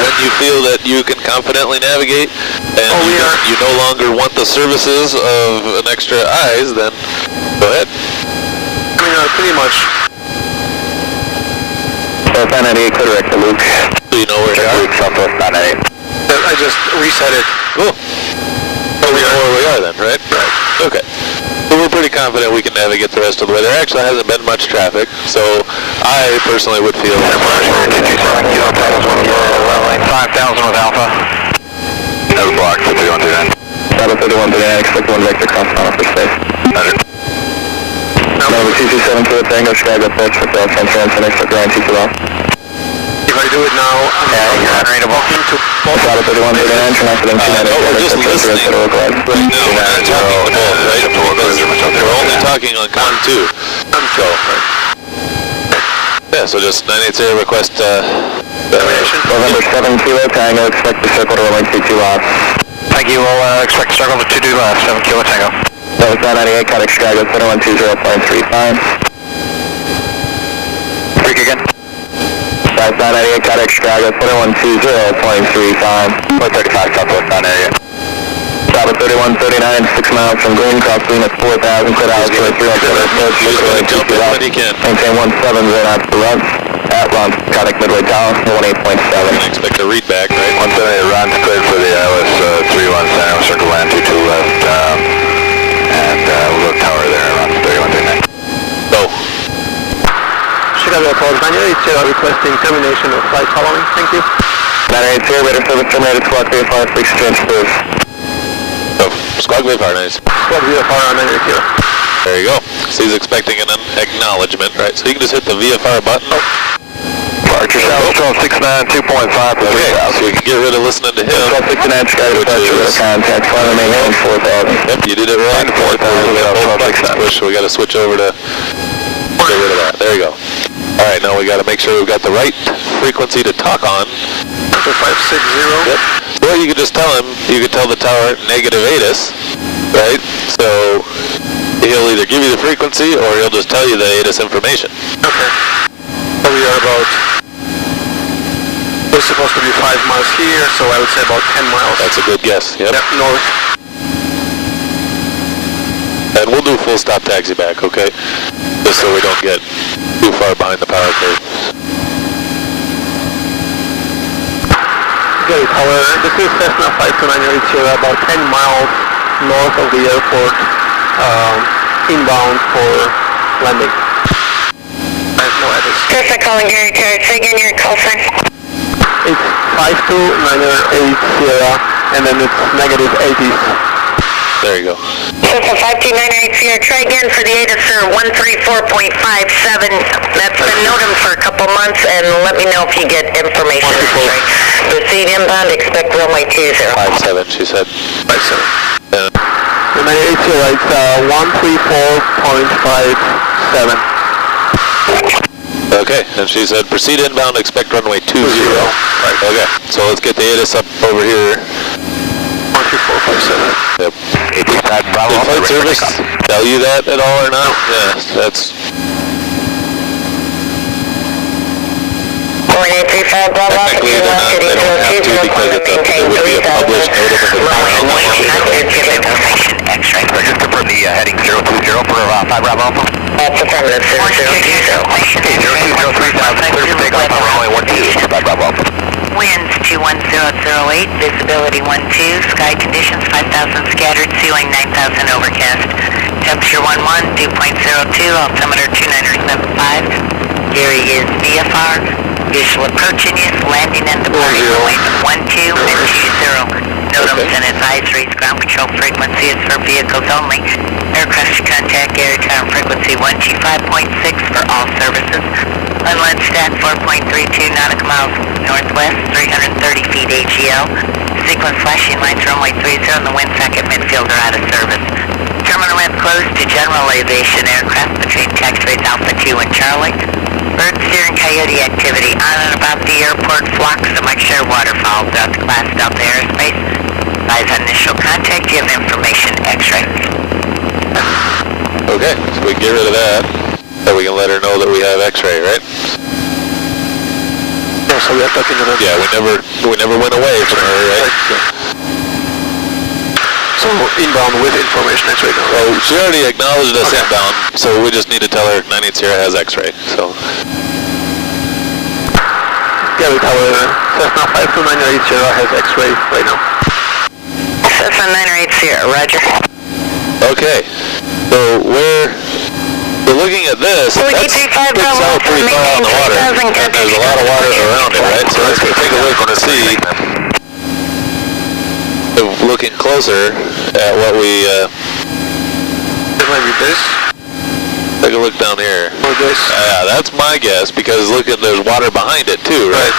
when you feel that you can confidently navigate, and you no longer want the services of an extra eyes, then go ahead. I mean, pretty much. South 998, clear direct to Luke. Do you know where you are? Southwest 998. I just reset it. Cool. So we know where we are then, right? Right. Okay. So we're pretty confident we can navigate the rest of the way. There actually hasn't been much traffic, so I personally would feel... 5,000 with Alpha. That was blocked, 5139. Shadow 3139, expect one vector cross tunnel for space. 100. Number 227 to the Tango, Chicago approach with the transference and expect ground 2 off. If I do it now, I'm walking to both. Shadow 3139, turn off the we're just listening right now. We're not talking to both, right? Because we're only talking on con 2. So, yeah, so just 980 request November 7 Kilo Tango, expect the circle to runway 22 off. Thank you, we'll expect the circle to 22 left, 7 Kilo Tango. That was 998, contact Chicago, 7120.35. Freak again. That's 998, contact Chicago, 7120.35. 435, Southwest 998. South 3139, 6 miles from Green, cross green at 4,000, clear out for 317 approach, jump in when you can. Maintain 17 knots per run. At run, contact Midway Tower, 18.7. Expect a read back, right? 178 runs cleared for the ILS 317, circle land 22 left, and we'll go tower there, around 3139. Go. Chicago Approach 980, requesting termination of flight following. Thank you. 980, radar service terminated, squad VFR, frequency change, please. Oh, squad VFR, nice. Squad VFR on 980. There you go. So he's expecting an acknowledgement, right? So you can just hit the VFR button. Departure South 1269, 2.5 per okay, so we can get rid of listening to him. 1269, Chicago departure, contact, final maintain 4,000. Yep, you did it right. 4,000. So we got to switch over to get rid of that. There you go. All right, now we got to make sure we've got the right frequency to talk on. 560. Yep. Or you could just tell him, you could tell the tower negative ATIS, right? So he'll either give you the frequency or he'll just tell you the ATIS information. Okay. So we are about, we're supposed to be 5 miles here, so I would say about 10 miles. That's a good guess. Yep. Yep, north. And we'll do full stop taxi back, okay? Just so we don't get too far behind the power curve. Okay, tower, this is Cessna 529 about 10 miles north of the airport, inbound for landing. I have no address. Cessna calling Gary Terry. Say again your call sign. It's 52980, and then it's negative 80s. There you go. Cessna 52980, try again for the ATIS, sir, 134.57. That's been noted for a couple months, and let me know if you get information. Proceed inbound, expect runway 20. 57, she said. 57. Yeah. The 980, it's 134.57. Okay, and she said proceed inbound, expect runway 20. Right. Okay, so let's get the ATIS up over here. 134.57. Yep. Did flight service tell you that at all or not? Yeah, that's... 4835 Bravo, Technically, they don't have to because it would be a published notice of the X-ray. Just confirm the heading 020 for 5 Bravo Alpha. That's affirmative, sir. 020. Okay, 0203,000, clear for takeoff on runway 12, 5 Bravo Alpha. Winds 21008, visibility 12, sky conditions 5,000 scattered, ceiling 9,000 overcast. Temperature 11, dew point 02, altimeter 2975. Gary is VFR. Visual approach in use, landing and departing runway 12 and 20. NOTAMs and advisories, ground control frequency is for vehicles only. Aircraft should contact Gary Tower frequency 125.6 for all services. Unland stat 4.32 nautical miles northwest, 330 feet AGL. Sequence flashing lights runway 30 and the wind socket midfield are out of service. Terminal ramp closed to general aviation aircraft between taxiways Alpha 2 and Charlie. Bird steering coyote activity on and about the airport, flocks of mixture waterfowl throughout the class Delta airspace. Advise on initial contact, give information X-ray. Okay, so we can get rid of that. So we can let her know that we have X-ray, right? Yes, so we are talking to them. Yeah, we never went away from her, right? So inbound with information X-ray now. Well, she already acknowledged us Okay. inbound, so we just need to tell her 98 Sierra has X-ray. So Gary Tower, Cessna 52980 has X-ray right now. Cessna 980, roger. okay, so we're looking at this. So we That keep sticks 35 Bravo out pretty far on the water, 3,000 and there's a lot of water around it, right? So let's go take a look and see. Looking closer at what we. It might be this Take a look down here. or this. Yeah, that's my guess, because look at, there's water behind it too, right?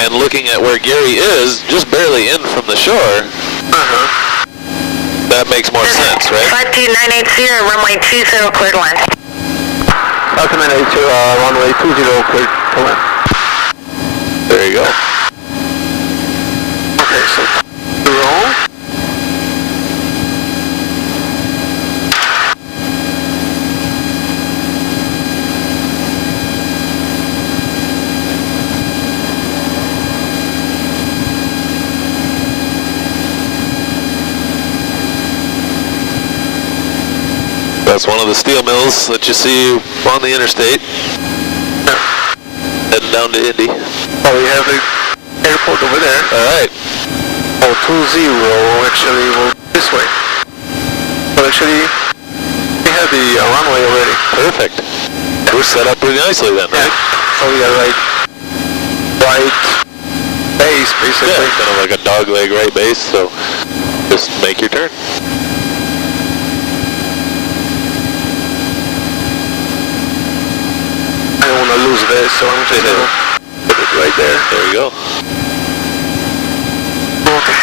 And looking at where Gary is, just barely in from the shore, that makes more sense, right? 52980, runway 20 cleared to land. Falcon 982, runway 20 cleared to land. There you go. Okay, so roll. That's one of the steel mills that you see on the interstate. Heading down to Indy. Oh, we have the airport over there. Alright. Oh, 20 actually will this way. But actually, we have the runway already. Perfect. We're set up pretty nicely then, right? So we are right base basically. Yeah, kind of like a dog leg right base, so just make your turn. I don't want to lose this, so I'm just gonna put it right there. There you go. Okay.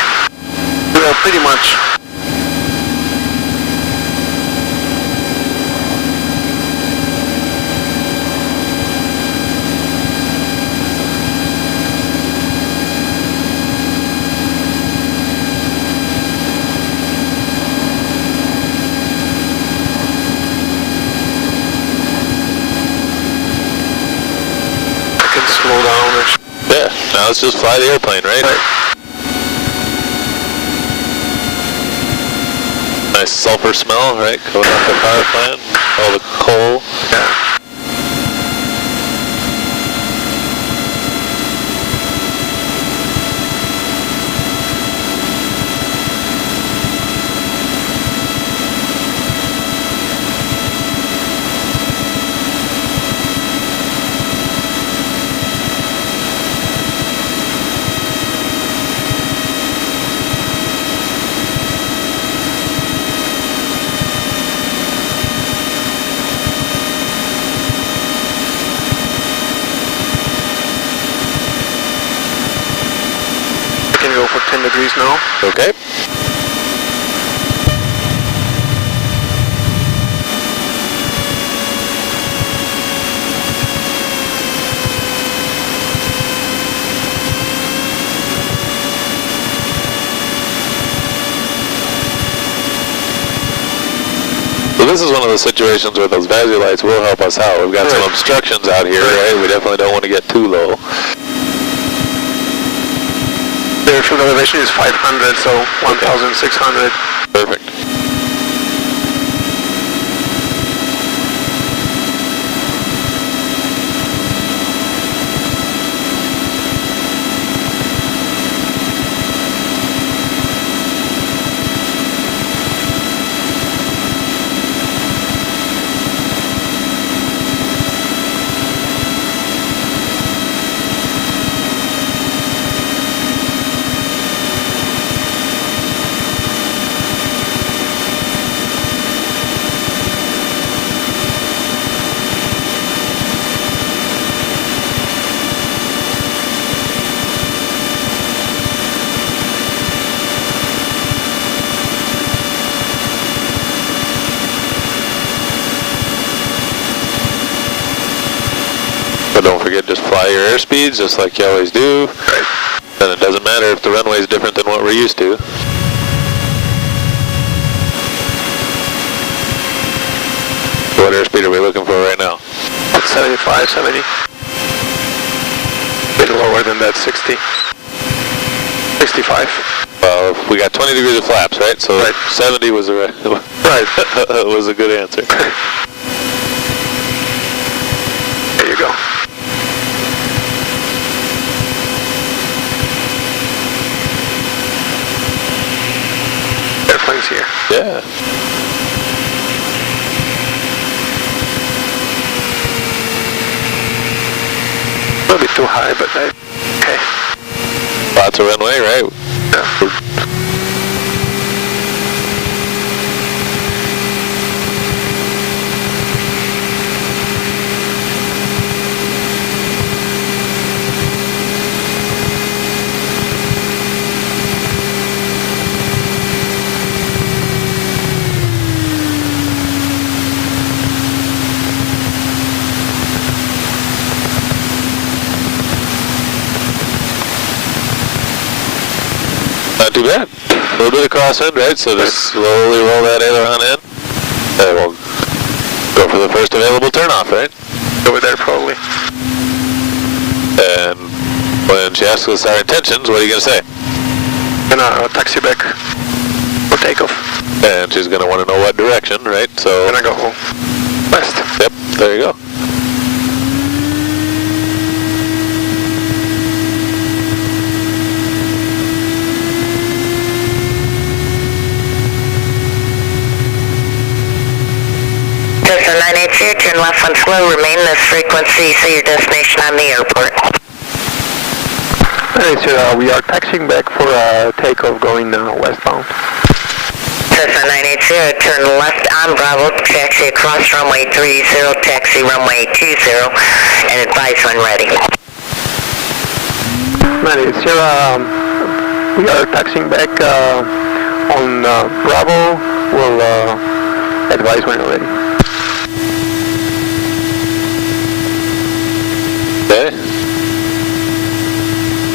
We are pretty much slow down. Yeah, now let's just fly the airplane, right? Nice sulfur smell, right? Going off the power plant, all the coal. Yeah. Go for 10 degrees now. Okay. So this is one of the situations where those VASI lights will help us out. We've got some obstructions out here, right? We definitely don't want to get too low. The airfield elevation is 500, so 1,600. Perfect. But don't forget, just fly your airspeeds just like you always do. Right. And it doesn't matter if the runway is different than what we're used to. What airspeed are we looking for right now? About 75, 70. Bit low. higher than that, 60. 65. Well, we got 20 degrees of flaps, right? So Right. 70 was a Right. was a good answer. There you go. Airplanes here. Yeah. A little bit too high, but okay. Lots of runway, right? Yeah. Not too bad. A little bit of crosswind, right? So just slowly roll that aileron in. And we'll go for the first available turnoff, right? Over there probably. And when she asks us our intentions, what are you going to say? Gonna taxi back for takeoff. And she's going to want to know what direction, right? So, Gonna go west. yep, there you go. Cessna 980, turn left when slow, remain this frequency, say your destination on the airport. Alright, so we are taxiing back for takeoff going westbound. Cessna 980, turn left on Bravo, taxi across runway 30, taxi runway 20, and advise when ready. 980, we are taxiing back on Bravo. We'll advise when you're ready. Okay.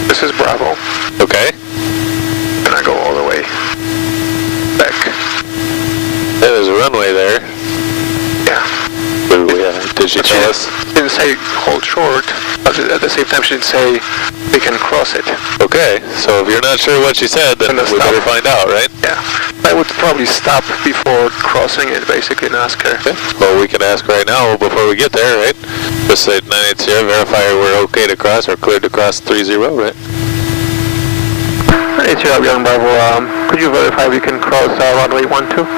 This is Bravo. Okay. Gonna go all the way back. Yeah, there's a runway there. Yeah. Did she tell us? Didn't say hold short, but at the same time she didn't say we can cross it. Okay, so if you're not sure what she said, then Gonna we stop. better find out, right? Yeah. I would probably stop before crossing it, basically, and ask her. Okay. Well, we can ask right now before we get there, right? Just say 980, verify we're okay to cross or cleared to cross 30, right? 980, we are on Bravo. Could you verify we can cross runway 12?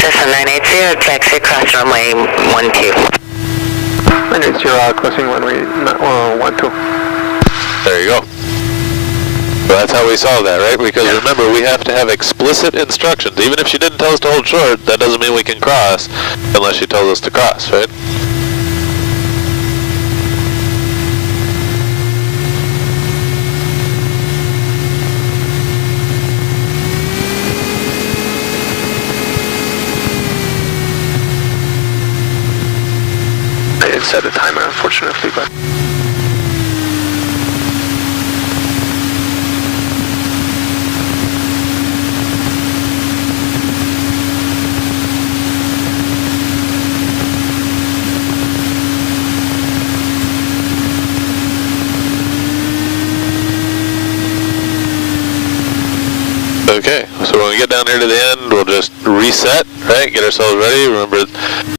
Cessna 980, taxi across runway 12. 980, crossing runway 12. There you go. So that's how we solve that, right? Because remember, we have to have explicit instructions. Even if she didn't tell us to hold short, that doesn't mean we can cross unless she tells us to cross, right? I didn't set a timer, unfortunately, but... Okay, so when we get down here to the end, we'll just reset, right? Get ourselves ready. Remember,